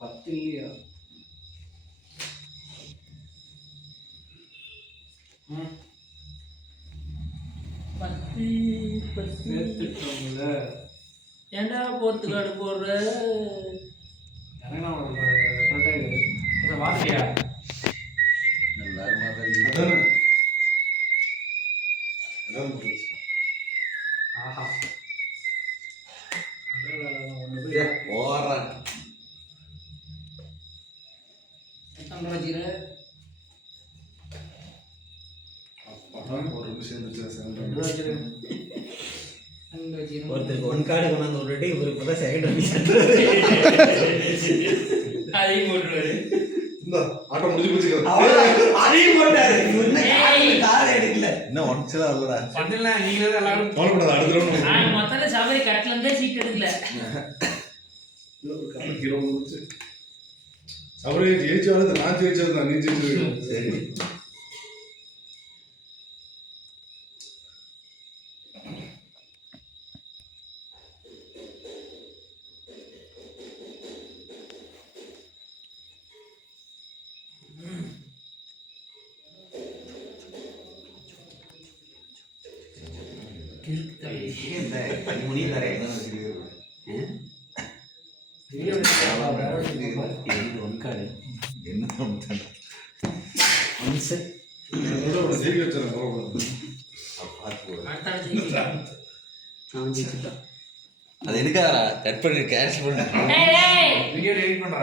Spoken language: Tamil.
10 இல்லையா? சேர்த்துட்டோம்ல. ஏன்டா போர்த்துக்காடு போடுற எனக்கு வாத்தியா ஆஹா ஒருத்தருக்கு ஒன் கார்டு கொண்டாந்து விட்டுட்டு இவர் இப்பதான் செகண்ட் அதையும் போட்டுருவாரு. ஆட்டோ முடிஞ்சு போச்சு. அதையும் போட்டாரு. கார் எடுக்கல. என்ன ஒன்ஸ்ல வரலடா. பண்ணல நீங்க எல்லாரும் போடக்கூடாது. அடுத்த ரவுண்ட் நான் மொத்தல சபரி கட்ல இருந்தே சீட் எடுக்கல. அவரே ஜெயிச்சாலும் நான் ஜெயிச்சது தான், நீ ஜெயிச்சது சரி. அது எடுக்காதா கட் பண்ணி கேன்சல் பண்ண வீடியோ எடிட் பண்றா.